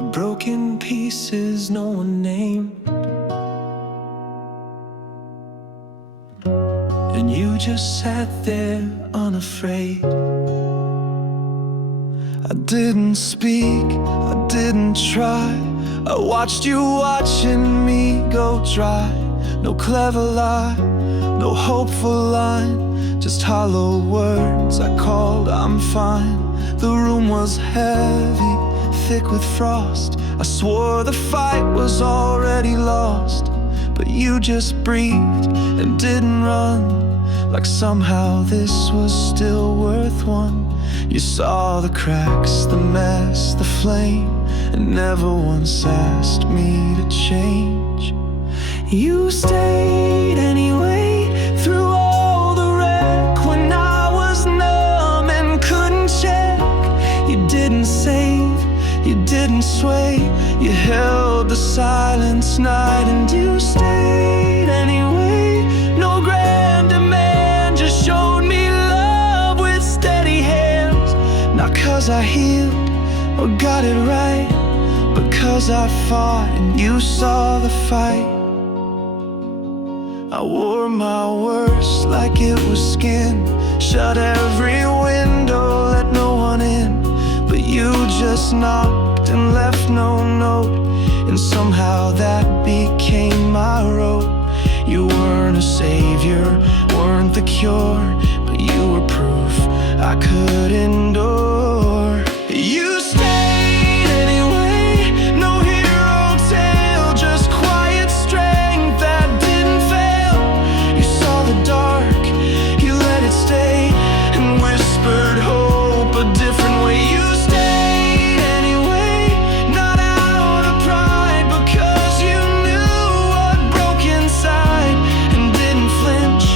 Broken pieces no one named, and you just sat there unafraid. I didn't speak, I didn't try. I watched you watching me go dry. No clever lie, no hopeful line, just hollow words I called I'm fine. The room was heavy, thick with frost. I swore the fight was already lost, but you just breathed and didn't run, like somehow this was still worth one. You saw the cracks, the mess, the flame, and never once asked me to change. You stayed anyway through all the wreck when I was numb and couldn't check. You didn't save, you didn't sway, you held the silence night, and you stayed anyway. No grand demand, just showed me love with steady hands. Not 'cause I healed or got it right, but 'cause I fought and you saw the fight. I wore my worst like it was skin, shut every window, let no one in, but you just knocked and left no note, and somehow that became my rope. You weren't a savior, weren't the cure, but you were proof I could endure. You stayed anyway, no hero tale, just quiet strength that didn't fail. You saw the dark, you let it stay, and whispered hope a different way. You stayed anyway, not out of pride, because you knew what broke inside, and didn't flinch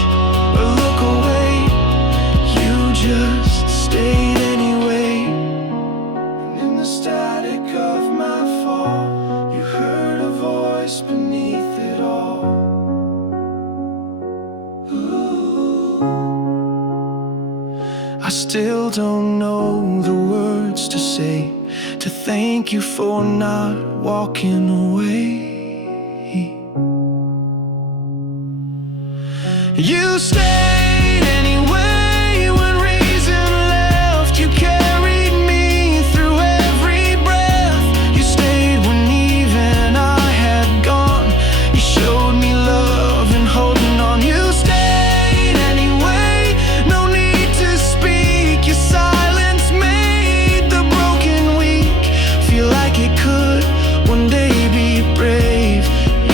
or look away. You just stayed anyway. And in the static of my fall, you heard a voice beneath it all. Ooh. I still don't know the words to say, to thank you for not walking away. You stayed anyway when reason left. You carried me through every breath. You stayed when even I had gone. You showed me love and holding on. You stayed anyway, no need to speak. Your silence made the broken weak feel like it could one day be brave.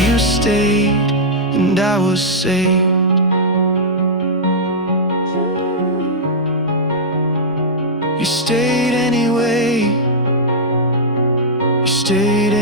You stayed and I was saved. You stayed anyway, you stayed